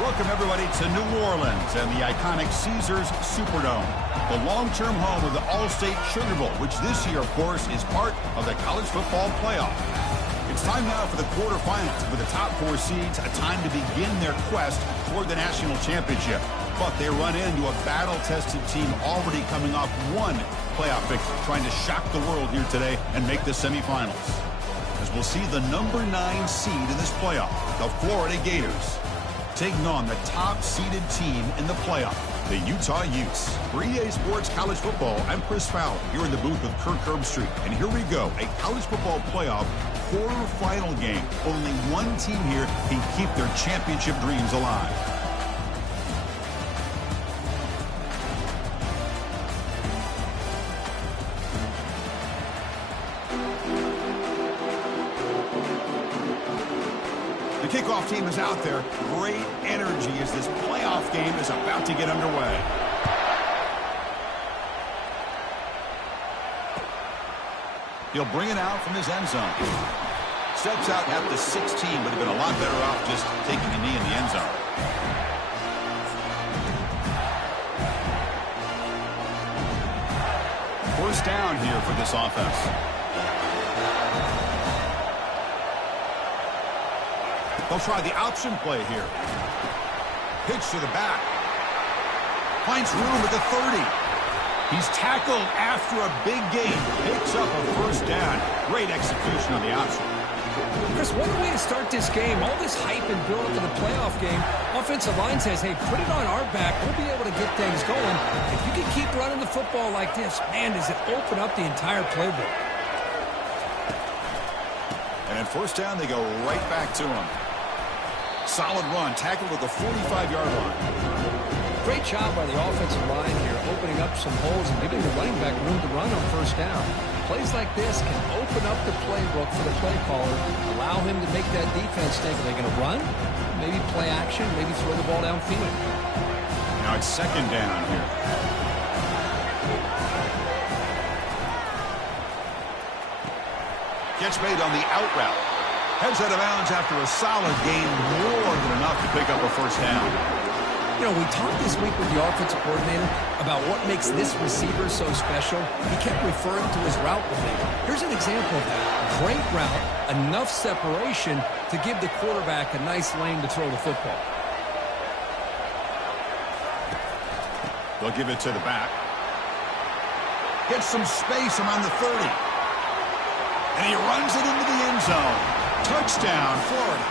Welcome, everybody, to New Orleans and the iconic Caesars Superdome, the long-term home of the All-State Sugar Bowl, which this year, of course, is part of the college football playoff. It's time now for the quarterfinals with the top four seeds, a time to begin their quest toward the national championship. But they run into a battle-tested team already coming off one playoff victory, trying to shock the world here today and make the semifinals. As we'll see the number 9 seed in this playoff, the Florida Gators, taking on the top-seeded team in the playoff, the Utah Utes. For EA Sports College Football, I'm Chris Fowler, here in the booth with Kirk Herbstreit. And here we go, a college football playoff quarterfinal game. Only one team here can keep their championship dreams alive. Kickoff team is out there. Great energy as this playoff game is about to get underway. He'll bring it out from his end zone. Steps out at the 16, but have been a lot better off just taking a knee in the end zone. First down here for this offense. They'll try the option play here. Pitch to the back. Finds room at the 30. He's tackled after a big gain. Picks up a first down. Great execution on the option. Chris, what a way to start this game. All this hype and build up to the playoff game. Offensive line says, hey, put it on our back. We'll be able to get things going. If you can keep running the football like this, man, does it open up the entire playbook. And at first down, they go right back to him. Solid run, tackled at the 45-yard line. Great job by the offensive line here, opening up some holes and giving the running back room to run on first down. Plays like this can open up the playbook for the play caller, allow him to make that defense think, are they going to run? Maybe play action, maybe throw the ball downfield. Now it's second down here. Catch made on the out route. Heads out of bounds after a solid gain, more than enough to pick up a first down. You know, we talked this week with the offensive coordinator about what makes this receiver so special. He kept referring to his route running. Here's an example of that. Great route, enough separation to give the quarterback a nice lane to throw the football. They'll give it to the back. Gets some space around the 30. And he runs it into the end zone. Touchdown, Florida.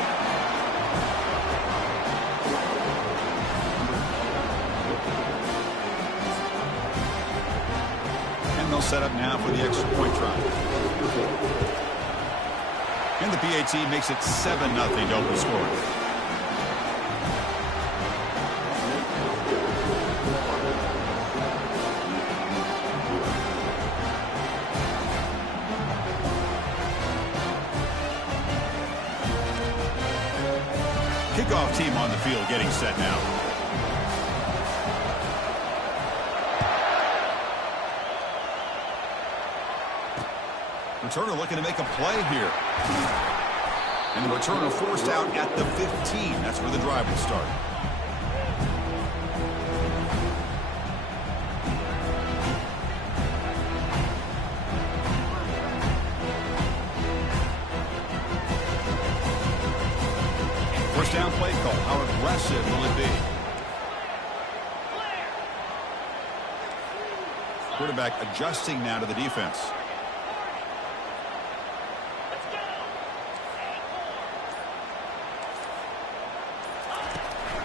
And they'll set up now for the extra point try. And the PAT makes it 7-0 to open score. Kickoff team on the field getting set now. Returner looking to make a play here. And the returner forced out at the 15. That's where the drive will start. First down play call. How aggressive will it be? Quarterback adjusting now to the defense.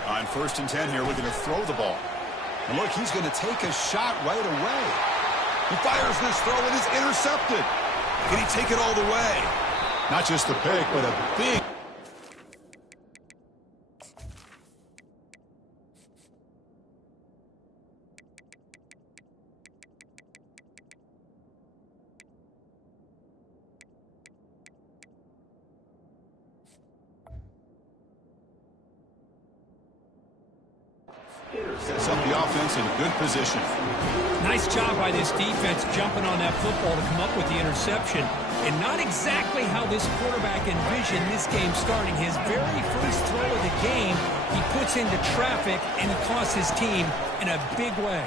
On 1st and 10 here, looking to throw the ball. And look, he's going to take a shot right away. He fires this throw and it's intercepted. Can he take it all the way? Not just the pick, but a big... Sets up the offense in good position. Nice job by this defense jumping on that football to come up with the interception. And not exactly how this quarterback envisioned this game starting. His very first throw of the game, he puts into traffic, and he costs his team in a big way.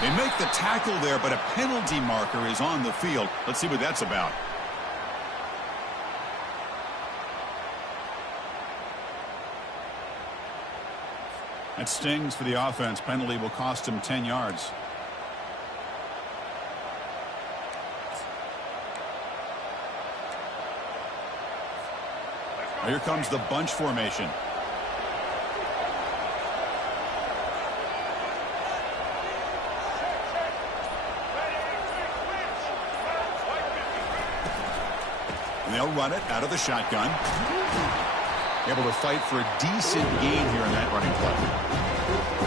They make the tackle there, but a penalty marker is on the field. Let's see what that's about. That stings for the offense. Penalty will cost him 10 yards. Here comes the bunch formation. And they'll run it out of the shotgun. Able to fight for a decent gain here in that running play.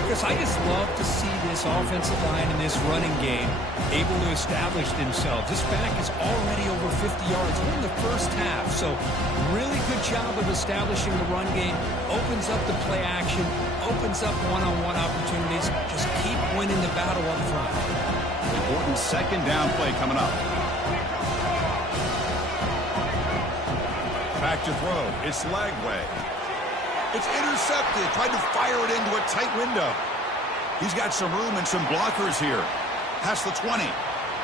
Because I just love to see this offensive line in this running game able to establish themselves. This back is already over 50 yards. We're in the first half, so really good job of establishing the run game. Opens up the play action, opens up one-on-one opportunities. Just keep winning the battle up front. Important second down play coming up. Back to throw. It's Lagway. It's intercepted. Tried to fire it into a tight window. He's got some room and some blockers here. Past the 20.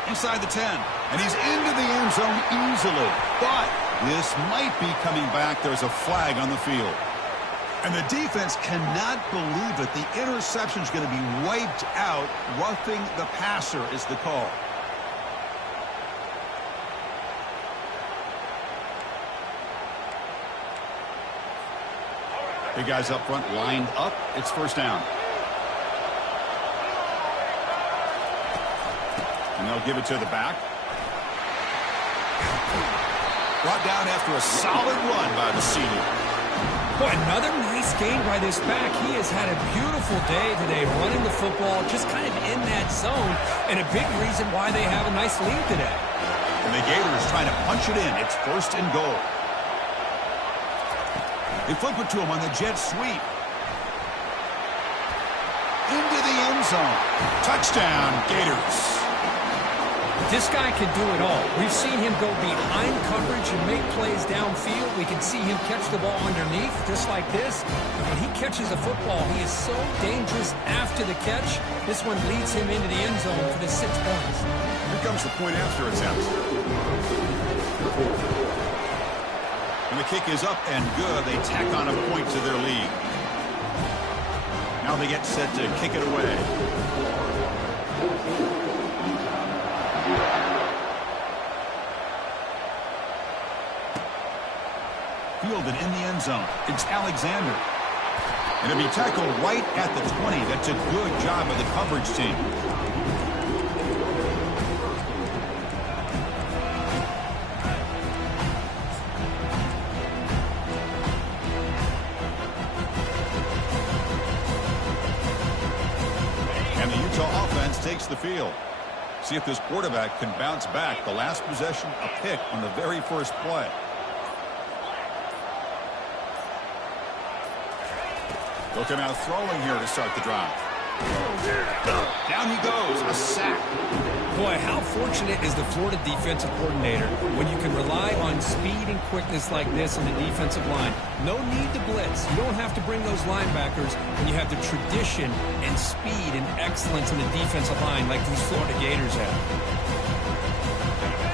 Inside the 10. And he's into the end zone easily. But this might be coming back. There's a flag on the field. And the defense cannot believe it. The interception is going to be wiped out. Roughing the passer is the call. Big guys up front lined up. It's first down. And they'll give it to the back. Brought down after a solid run by the senior. Boy, another nice gain by this back. He has had a beautiful day today running the football, just kind of in that zone, and a big reason why they have a nice lead today. And the Gators trying to punch it in. It's first and goal. They flip it to him on the jet sweep. Into the end zone. Touchdown, Gators. This guy can do it all. We've seen him go behind coverage and make plays downfield. We can see him catch the ball underneath, just like this. And when he catches a football, he is so dangerous after the catch. This one leads him into the end zone for the 6 points. Here comes the point after attempt. And the kick is up and good. They tack on a point to their lead. Now they get set to kick it away. Fielded in the end zone. It's Alexander. And it'll be tackled right at the 20. That's a good job of the coverage team. Takes the field. See if this quarterback can bounce back. The last possession, a pick on the very first play. Looking out throwing here to start the drive. Down he goes. A sack. Boy, how fortunate is the Florida defensive coordinator when you can rely on speed and quickness like this on the defensive line. No need to blitz. You don't have to bring those linebackers when you have the tradition and speed and excellence in the defensive line like these Florida Gators have.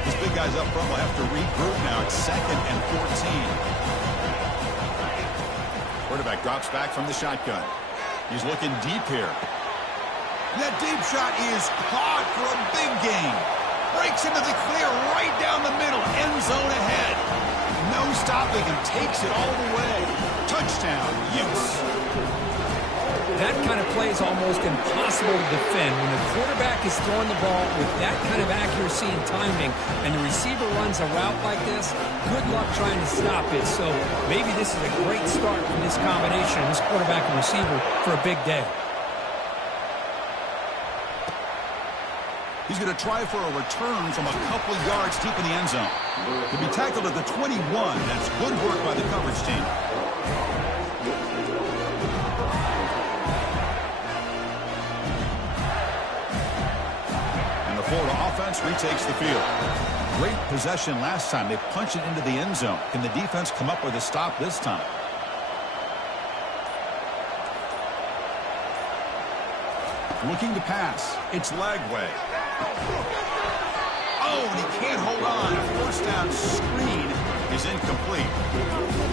These big guys up front will have to regroup now. It's 2nd and 14. Quarterback drops back from the shotgun. He's looking deep here. And that deep shot is caught for a big gain. Breaks into the clear right down the middle. End zone ahead. No stopping him. Takes it all the way. Touchdown, Utes. That kind of play is almost impossible to defend. When the quarterback is throwing the ball with that kind of accuracy and timing, and the receiver runs a route like this, good luck trying to stop it. So maybe this is a great start for this combination, this quarterback and receiver, for a big day. He's going to try for a return from a couple yards deep in the end zone. He'll be tackled at the 21. That's good work by the coverage team. offense retakes the field. Great possession last time. They punched it into the end zone. Can the defense come up with a stop this time? Looking to pass. It's Lagway. Oh, and he can't hold on. First down screen is incomplete.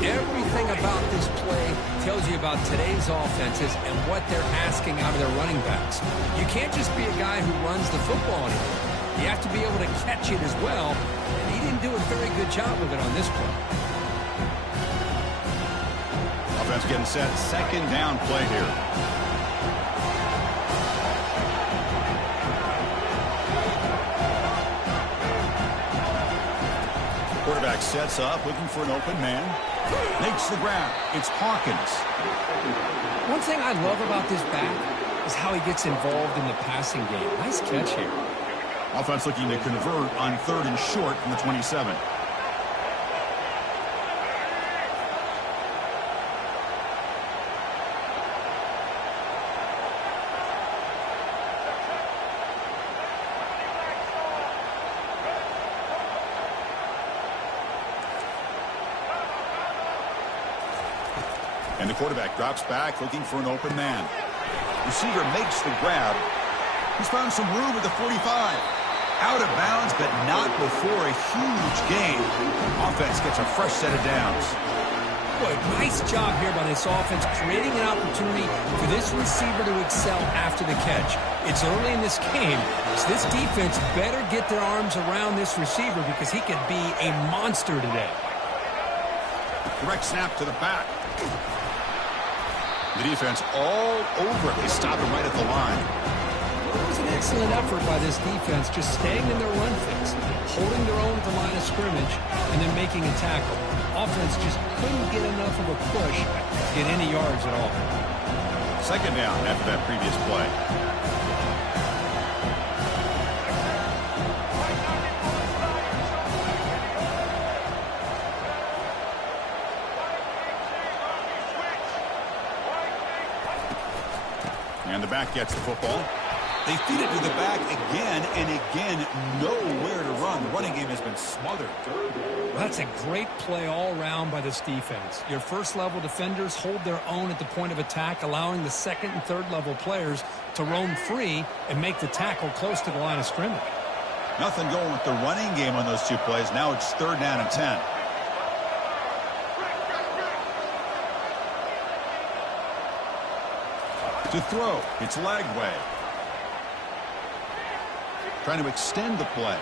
Everything about this play tells you about today's offenses and what they're asking out of their running backs. You can't just be a guy who runs the football anymore. You have to be able to catch it as well, and he didn't do a very good job of it on this play. Offense getting set. Second down play here. Quarterback sets up, looking for an open man. Makes the grab. It's Hawkins. One thing I love about this back is how he gets involved in the passing game. Nice catch here. Offense looking to convert on 3rd and short from the 27. And the quarterback drops back, looking for an open man. Receiver makes the grab. He's found some room at the 45. Out of bounds, but not before a huge gain. Offense gets a fresh set of downs. Boy, nice job here by this offense, creating an opportunity for this receiver to excel after the catch. It's early in this game, so this defense better get their arms around this receiver because he could be a monster today. Direct snap to the back. The defense all over it. They stop him right at the line. It was an excellent effort by this defense, just staying in their run fix, holding their own at the line of scrimmage, and then making a tackle. Offense just couldn't get enough of a push to get any yards at all. Second down after that previous play. And the back gets the football. They feed it to the back again and again. Nowhere to run. The running game has been smothered. That's a great play all around by this defense. Your first-level defenders hold their own at the point of attack, allowing the second and third-level players to roam free and make the tackle close to the line of scrimmage. Nothing going with the running game on those two plays. Now it's 3rd down and 10. To throw, it's Lagway. Trying to extend the play.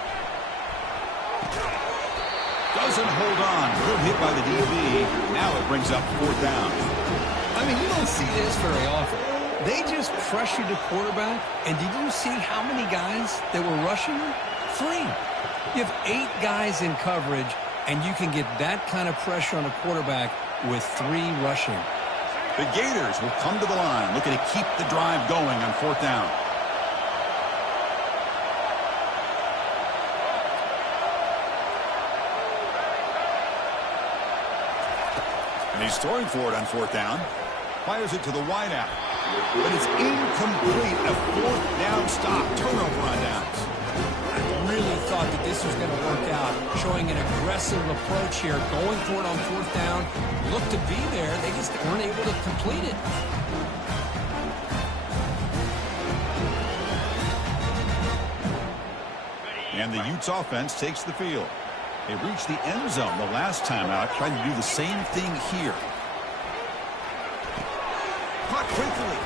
Doesn't hold on. Good hit by the DB. Now it brings up 4th down. I mean, you don't see this very often. They just pressured the quarterback, and did you see how many guys that were rushing him? 3. You have 8 guys in coverage, and you can get that kind of pressure on a quarterback with 3 rushing. The Gators will come to the line, looking to keep the drive going on 4th down. And he's throwing for it on 4th down. Fires it to the wideout. But it's incomplete. A 4th down stop. Turnover on downs. I really thought that this was going to work out, showing an aggressive approach here, going for it on 4th down. Looked to be there. They just weren't able to complete it. And the Utes offense takes the field. They reached the end zone the last time out, trying to do the same thing here. Caught quickly.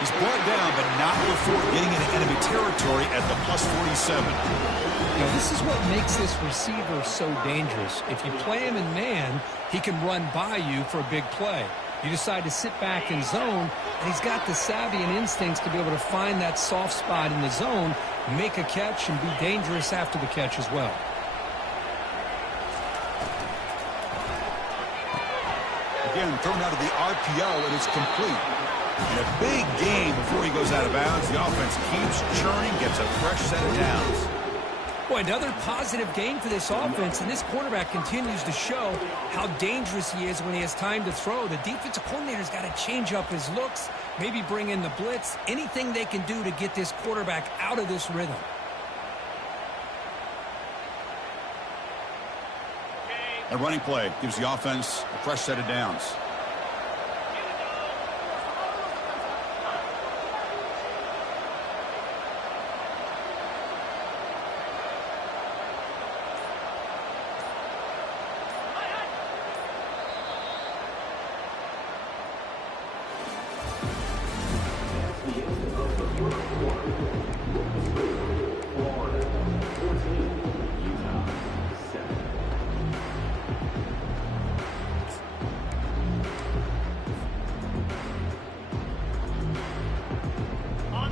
He's brought down, but not before getting into enemy territory at the +47. You know, this is what makes this receiver so dangerous. If you play him in man, he can run by you for a big play. You decide to sit back in zone, and he's got the savvy and instincts to be able to find that soft spot in the zone, make a catch, and be dangerous after the catch as well. Again, thrown out of the RPO, and it's complete. And a big gain before he goes out of bounds. The offense keeps churning, gets a fresh set of downs. Boy, another positive game for this offense, and this quarterback continues to show how dangerous he is when he has time to throw. The defensive coordinator's got to change up his looks, maybe bring in the blitz, anything they can do to get this quarterback out of this rhythm. A running play gives the offense a fresh set of downs.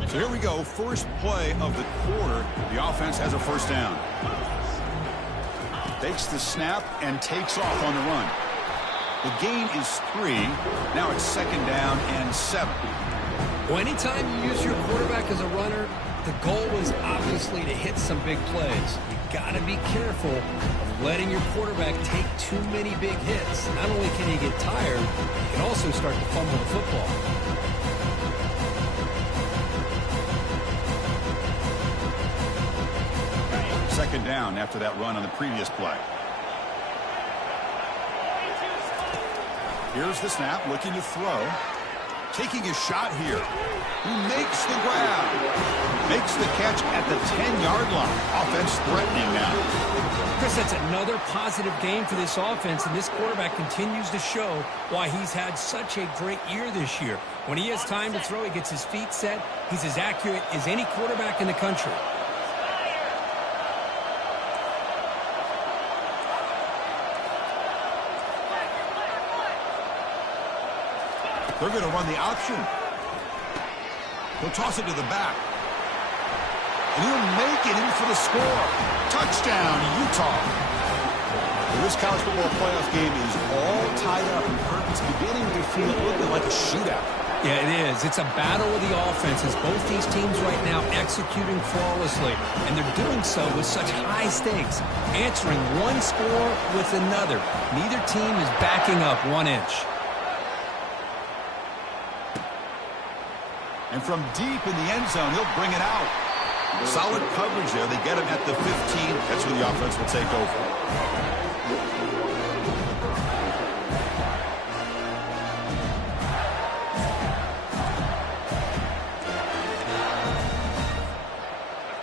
So here we go, first play of the quarter. The offense has a first down. Takes the snap and takes off on the run. The gain is 3. Now it's 2nd down and 7. Well, anytime you use your quarterback as a runner, the goal is obviously to hit some big plays. You got to be careful of letting your quarterback take too many big hits. Not only can he get tired, he can also start to fumble the football. Second down after that run on the previous play. Here's the snap, looking to throw. Taking a shot here. He makes the grab. Makes the catch at the 10-yard line. Offense threatening now. Chris, that's another positive game for this offense, and this quarterback continues to show why he's had such a great year this year. When he has time to throw, he gets his feet set. He's as accurate as any quarterback in the country. They're going to run the option. He'll toss it to the back. And he'll make it in for the score. Touchdown, Utah. Well, this college football playoff game is all tied up. It's beginning to feel a little bit like a shootout. Yeah, it is. It's a battle of the offenses. Both these teams right now executing flawlessly, and they're doing so with such high stakes, answering one score with another. Neither team is backing up 1 inch. And from deep in the end zone, he'll bring it out. Solid coverage there. They get him at the 15. That's where the offense will take over.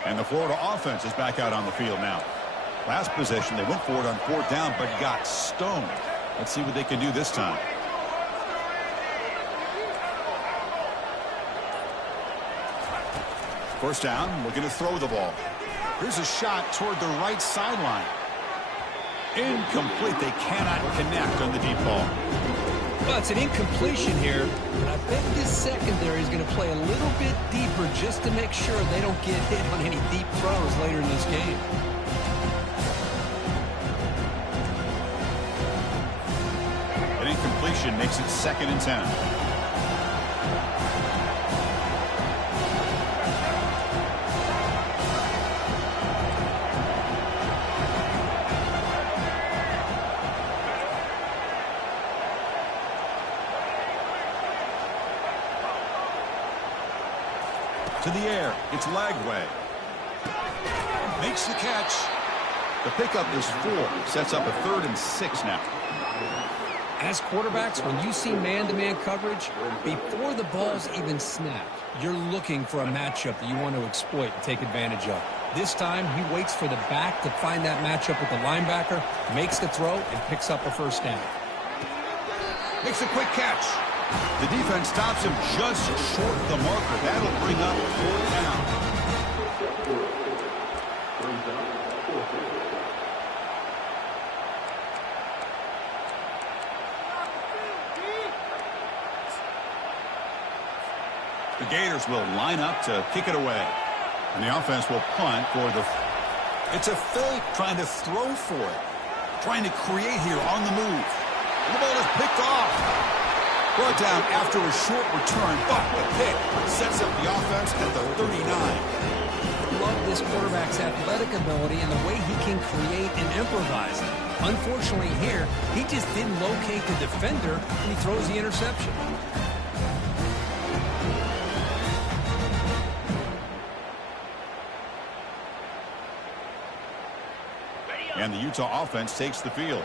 And the Florida offense is back out on the field now. Last possession, they went for it on 4th down, but got stoned. Let's see what they can do this time. First down, looking to throw the ball. Here's a shot toward the right sideline. Incomplete. They cannot connect on the deep ball. Well, it's an incompletion here, but I bet this secondary is going to play a little bit deeper just to make sure they don't get hit on any deep throws later in this game. An incompletion makes it 2nd and 10. To the air, it's Lagway. Makes the catch. The pickup is 4. Sets up a 3rd and 6 now. As quarterbacks, when you see man-to-man coverage, before the ball's even snapped, you're looking for a matchup that you want to exploit and take advantage of. This time, he waits for the back to find that matchup with the linebacker, makes the throw, and picks up a first down. Makes a quick catch. The defense stops him just short of the marker. That'll bring up 4th down. The Gators will line up to kick it away. And the offense will punt for the... It's a fake trying to throw for it. Trying to create here on the move. And the ball is picked off. Brought down after a short return, but the pick sets up the offense at the 39. Love this quarterback's athletic ability and the way he can create and improvise. Unfortunately here, he just didn't locate the defender and he throws the interception. And the Utah offense takes the field.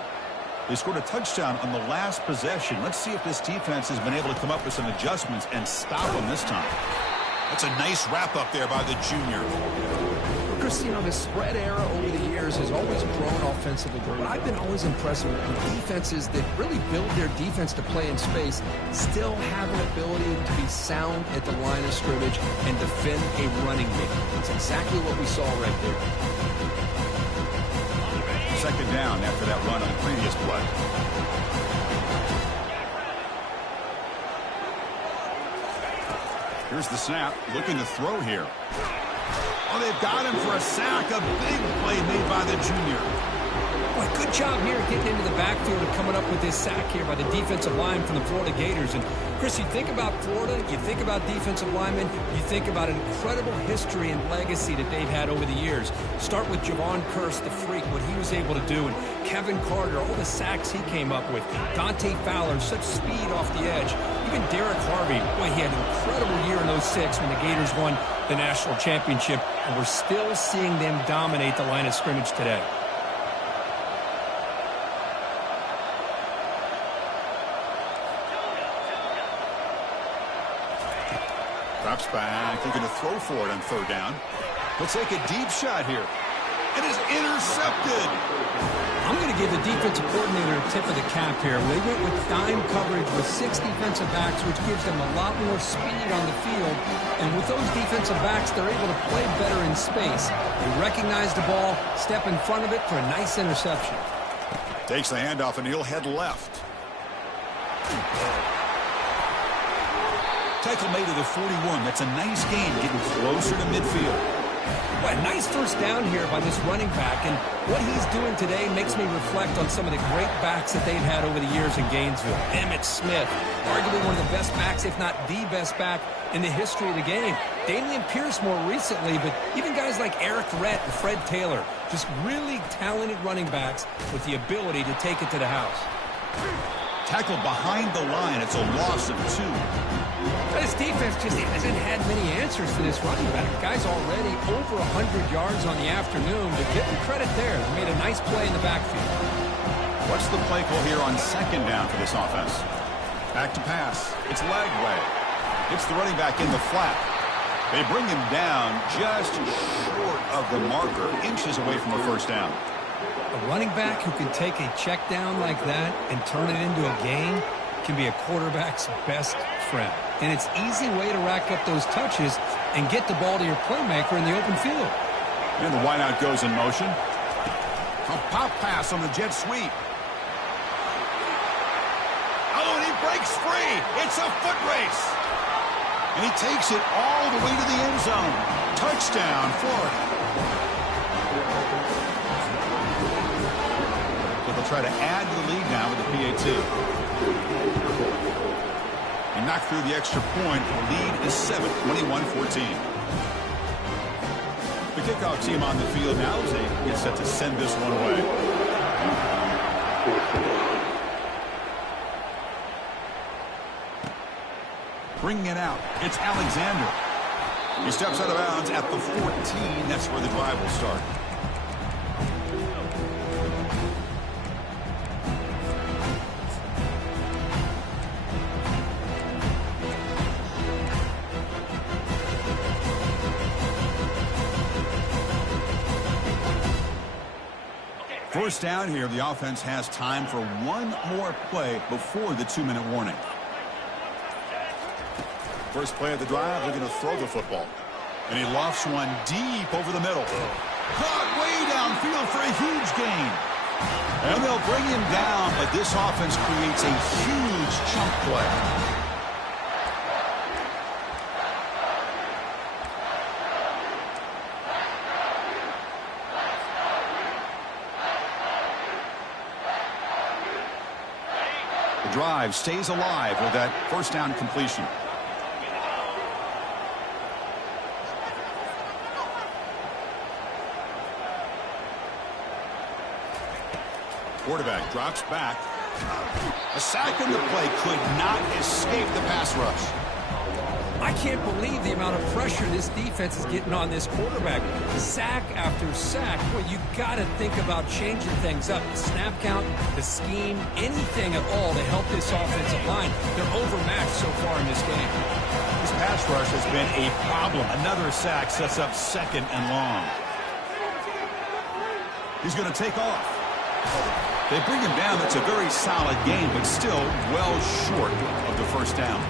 They scored a touchdown on the last possession. Let's see if this defense has been able to come up with some adjustments and stop them this time. That's a nice wrap up there by the junior. Chris, you know, the spread era over the years has always grown offensively, but I've been always impressed with defenses that really build their defense to play in space, still have an ability to be sound at the line of scrimmage and defend a running game. That's exactly what we saw right there. Second down after that run on the previous play. Here's the snap, looking to throw here. Oh, they've got him for a sack. A big play made by the junior. Boy, good job here getting into the backfield and coming up with this sack here by the defensive line from the Florida Gators. And, Chris, you think about Florida, you think about defensive linemen, you think about an incredible history and legacy that they've had over the years. Start with Javon Kearse, the freak, what he was able to do, and Kevin Carter, all the sacks he came up with. Dante Fowler, such speed off the edge. Even Derek Harvey, boy, he had an incredible year in '06 when the Gators won the national championship, and we're still seeing them dominate the line of scrimmage today. Drops back, looking to throw for it on third down. He'll take a deep shot here. It is intercepted. I'm going to give the defensive coordinator a tip of the cap here. They went with dime coverage with 6 defensive backs, which gives them a lot more speed on the field. And with those defensive backs, they're able to play better in space. They recognize the ball, step in front of it for a nice interception. Takes the handoff, and he'll head left. Tackle made to the 41. That's a nice gain, getting closer to midfield. Well, a nice first down here by this running back, and what he's doing today makes me reflect on some of the great backs that they've had over the years in Gainesville. Emmitt Smith, arguably one of the best backs, if not the best back in the history of the game. Damian Pierce more recently, but even guys like Eric Rhett and Fred Taylor, just really talented running backs with the ability to take it to the house. Tackle behind the line. It's a loss of 2. This defense just hasn't had many answers to this running back. Guy's already over 100 yards on the afternoon, but give him credit there. They made a nice play in the backfield. What's the play call here on second down for this offense? Back to pass. It's Lagway. It's the running back in the flat. They bring him down just short of the marker, inches away from a first down. A running back who can take a check down like that and turn it into a gain can be a quarterback's best friend. And it's an easy way to rack up those touches and get the ball to your playmaker in the open field. And the wideout goes in motion. A pop pass on the jet sweep. Oh, and he breaks free. It's a foot race. And he takes it all the way to the end zone. Touchdown, Florida. So they'll try to add to the lead now with the PAT. He knocked through the extra point. The lead is 7, 21-14. The kickoff team on the field now as they get set to send this one away. Bringing it out, it's Alexander. He steps out of bounds at the 14. That's where the drive will start. First down here, the offense has time for one more play before the 2-minute warning. First play of the drive, looking to throw the football. And he lofts one deep over the middle. Caught way downfield for a huge gain. And they'll bring him down, but this offense creates a huge chunk play. The drive stays alive with that first down completion. Quarterback drops back. A sack in the play could not escape the pass rush. I can't believe the amount of pressure this defense is getting on this quarterback. Sack after sack. Well, you got to think about changing things up. The snap count, the scheme, anything at all to help this offensive line. They're overmatched so far in this game. This pass rush has been a problem. Another sack sets up 2nd and long. He's going to take off. They bring him down. That's a very solid game, but still well short of the first down.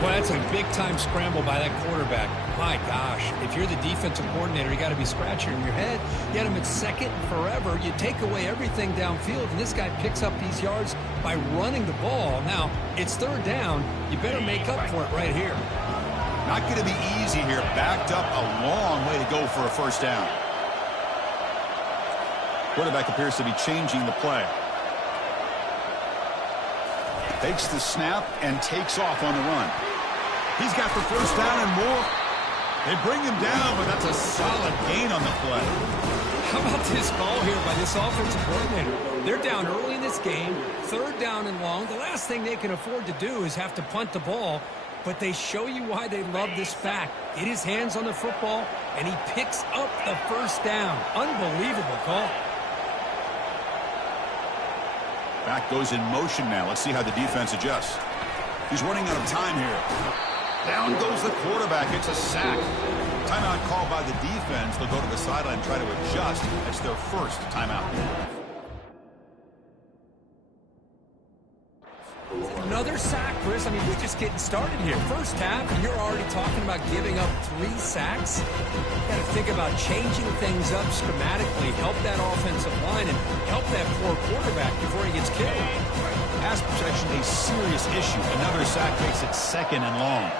Well, that's a big-time scramble by that quarterback. My gosh, if you're the defensive coordinator, you got to be scratching your head. You had him at 2nd forever. You take away everything downfield, and this guy picks up these yards by running the ball. Now, it's 3rd down. You better make up for it right here. Not going to be easy here. Backed up a long way to go for a first down. Quarterback appears to be changing the play. Takes the snap and takes off on the run. He's got the first down and more. They bring him down, but that's a solid gain on the play. How about this call here by this offensive coordinator? They're down early in this game, 3rd down and long. The last thing they can afford to do is have to punt the ball, but they show you why they love this fact. Get his hands on the football, and he picks up the first down. Unbelievable call. Back goes in motion now. Let's see how the defense adjusts. He's running out of time here. Down goes the quarterback. It's a sack. Timeout called by the defense. They'll go to the sideline and try to adjust. It's their first timeout. Another sack, Chris. I mean, we're just getting started here. First half, and you're already talking about giving up 3 sacks. You got to think about changing things up schematically, help that offensive line, and help that poor quarterback before he gets killed. Pass protection, a serious issue. Another sack makes it 2nd and long.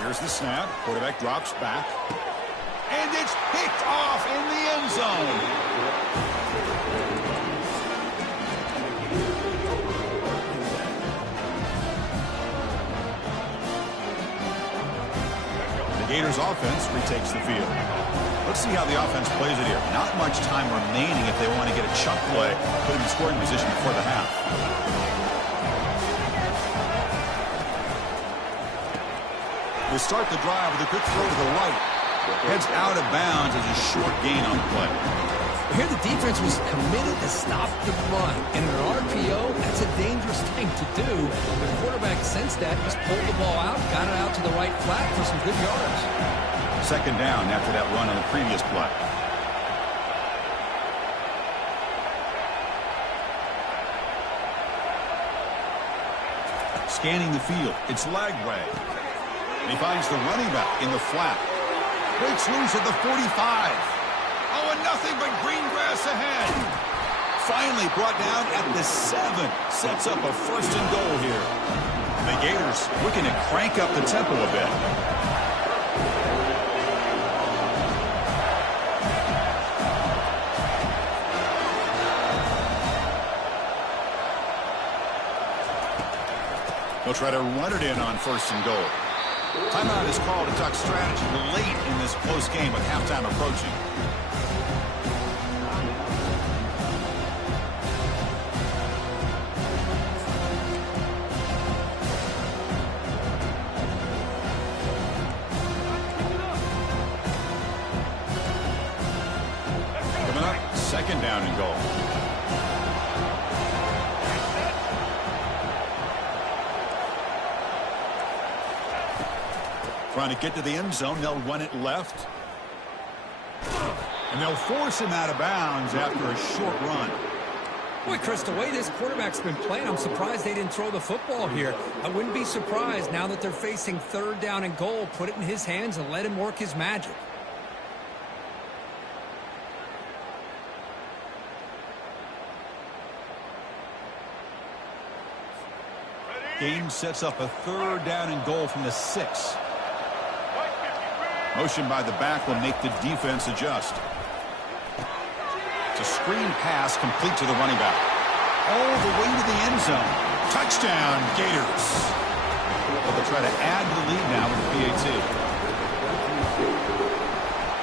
Here's the snap. Quarterback drops back. And it's picked off in the end zone. The Gators offense retakes the field. Let's see how the offense plays it here. Not much time remaining if they want to get a chuck play, put him in scoring position before the half. They start the drive with a quick throw to the right. Heads out of bounds as a short gain on the play. Here the defense was committed to stop the run. And in an RPO, that's a dangerous thing to do. The quarterback sensed that, just pulled the ball out, got it out to the right flat for some good yards. 2nd down after that run on the previous play. Scanning the field. It's Lagway. And he finds the running back in the flat. Breaks loose at the 45. Oh, and nothing but green grass ahead. Finally brought down at the 7. Sets up a 1st and goal here. The Gators looking to crank up the tempo a bit. They'll try to run it in on 1st and goal. Timeout is called to talk strategy late in this close game with halftime approaching. Coming up, 2nd down and goal. Trying to get to the end zone. They'll run it left. And they'll force him out of bounds after a short run. Boy, Chris, the way this quarterback's been playing, I'm surprised they didn't throw the football here. I wouldn't be surprised now that they're facing 3rd down and goal. Put it in his hands and let him work his magic. Game sets up a 3rd down and goal from the 6. Motion by the back will make the defense adjust. It's a screen pass complete to the running back. All the way to the end zone. Touchdown, Gators. But they'll try to add to the lead now with the PAT.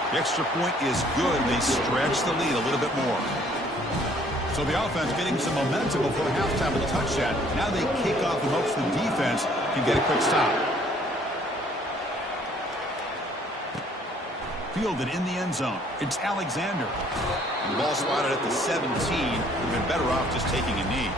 The extra point is good. They stretch the lead a little bit more. So the offense getting some momentum before halftime with a touchdown. Now they kick off in hopes the defense can get a quick stop. Fielded in the end zone. It's Alexander. The ball spotted at the 17. Would have been better off just taking a knee.